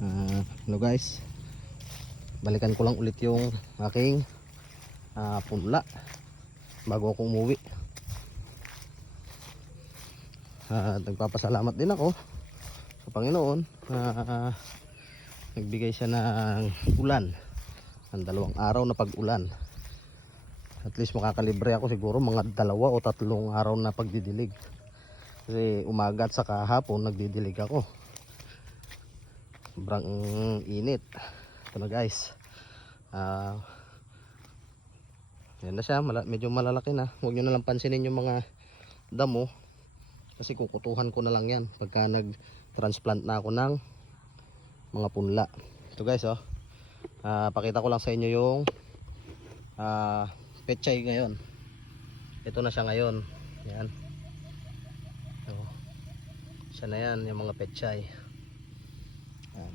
Hello guys, balikan ko lang ulit yung aking punla bago ako umuwi. Nagpapasalamat din ako sa Panginoon na nagbigay siya ng ulan, ng 2 araw na pag-ulan. At least makakalibre ako siguro mga 2 o 3 araw na pagdidilig, kasi umaga at saka hapon nagdidilig ako. Sobrang init. Ito na guys, yan na siya, medyo malalaki na. Huwag nyo na lang pansinin yung mga damo, kasi kukutuhan ko na lang yan pagka nag transplant na ako ng mga punla. Ito guys, pakita ko lang sa inyo yung pechay ngayon. Ito na siya ngayon. Yan, siya na yan, yung mga pechay. Yan.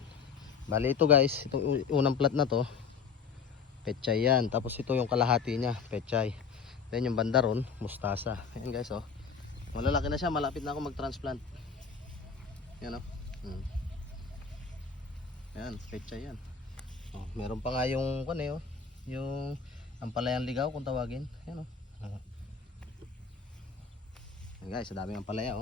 Bali ito guys, itong unang plat na to pechay yan, tapos ito yung kalahati nya pechay, then yung banda ron mustasa. Ayan guys, malalaki na siya, malapit na ako mag transplant. Yan yan, pechay yan. Meron pa nga yung yung ampalayang ligaw kung tawagin. Yan yan guys, dami ampalaya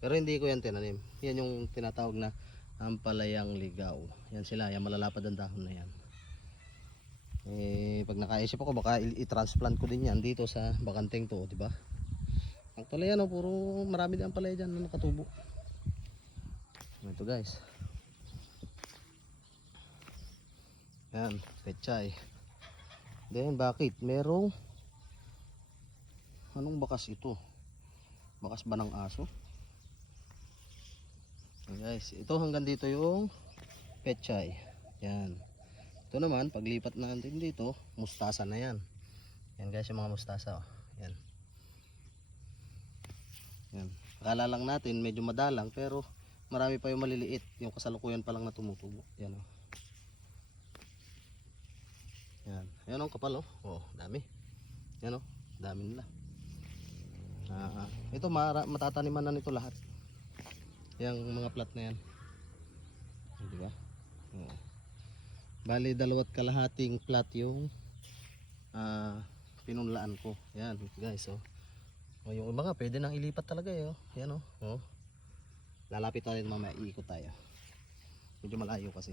pero hindi ko yan tinanim. Yan yung tinatawag na ampalayang ligaw. Yan sila, yan malalapad ang dahon na yan. Pag nakaisip ako baka i-transplant ko din yan dito sa bakanteng to, di ba? Actually yan, puro marami din ampalaya diyan na nakatubo. Ito guys. Yan, pechay. Then bakit merong anong bakas ito? Bakas ba ng aso? Guys, ito hanggang dito yung pechay. Yan. Ito naman, paglipat natin dito, mustasa na yan. Yan guys, yung mga mustasa. Yan. Yan. Akala lang natin medyo madalang, pero marami pa yung maliliit. Yung kasalukuyan pa lang na tumutubo. Yan Yan. Yan kapal dami. Yan dami nila. Ito matataniman na nito lahat. Yang mga plat na yan, di ba? Bali 2.5 plat yung pinunlaan ko. Yan guys, yung iba nga pwede nang ilipat talaga yan lalapit tayo mamaya, iikot tayo, medyo malayo kasi.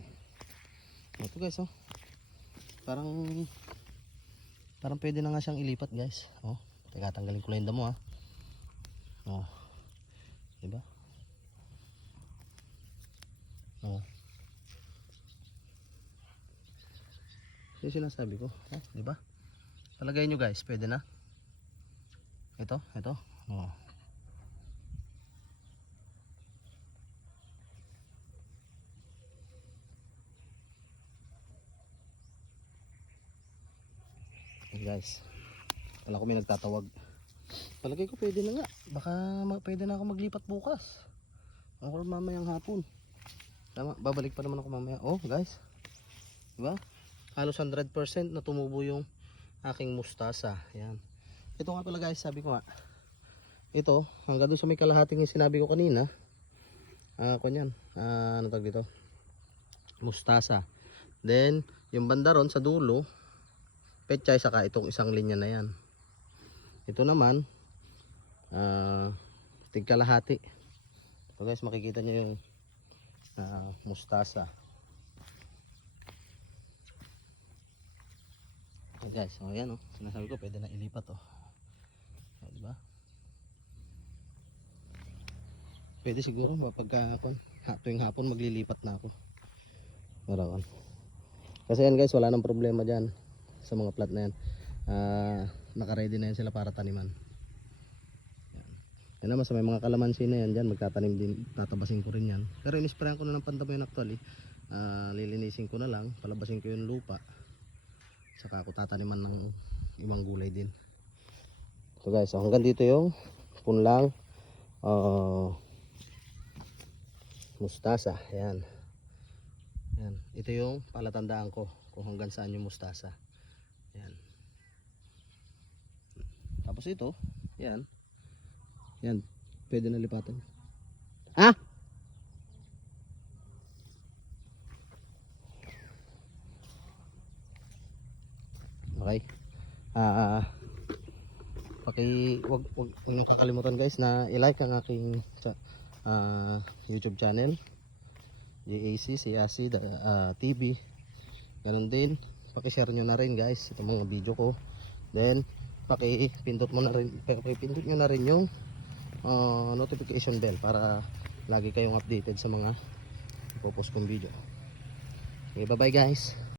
Ito guys, parang pwede na nga siyang ilipat guys. Teka, tanggalin ko lang yung damo diba? Yung sinasabi ko, di ba? Palagay nyo guys, pwede na. Ito. Guys, wala ko may nagtatawag. Palagay ko pwede na nga. Baka pwede na ako maglipat bukas. Ako mamayang hapon. Tama, babalik pa naman ako mamaya. Guys, diba? Halos 100% na tumubo yung aking mustasa. Yan. Ito nga pala guys, sabi ko nga, ito hanggang doon sa may kalahating yung sinabi ko kanina. Ano tawag dito? Mustasa. Then yung banda ron sa dulo pechay, saka itong isang linya na yan. Ito naman tigkalahati. Ito guys, makikita nyo yung mustasa. Guys, yan sinasabi ko pwede na ilipat diba? Pwede siguro pagka tuwing hapon maglilipat na ako. Meron. Kasi yan guys, wala nang problema dyan sa mga plat na yan. Naka-ready na yan sila para taniman. Yan naman sa may mga kalamansi na yan dyan, magtatanim din, tatabasin ko rin yan. Pero inisprayan ko na ng pantabayan actually. Lilinisin ko na lang, palabasin ko yung lupa, saka ako tataniman ng ibang gulay din. So guys, hanggang dito yung punlang mustasa. Yan. Ito yung palatandaan ko kung hanggang saan yung mustasa. Yan. Tapos ito, yan, pwede na lipatan. Wag niyo kakalimutan guys na i-like ang aking YouTube channel, JAC Siasi TV. Ganun din, paki-share nyo na rin guys itong mga video ko. Then pakipindot nyo na rin yung notification bell para lagi kayong updated sa mga ipopost kong video. Okay, bye bye guys.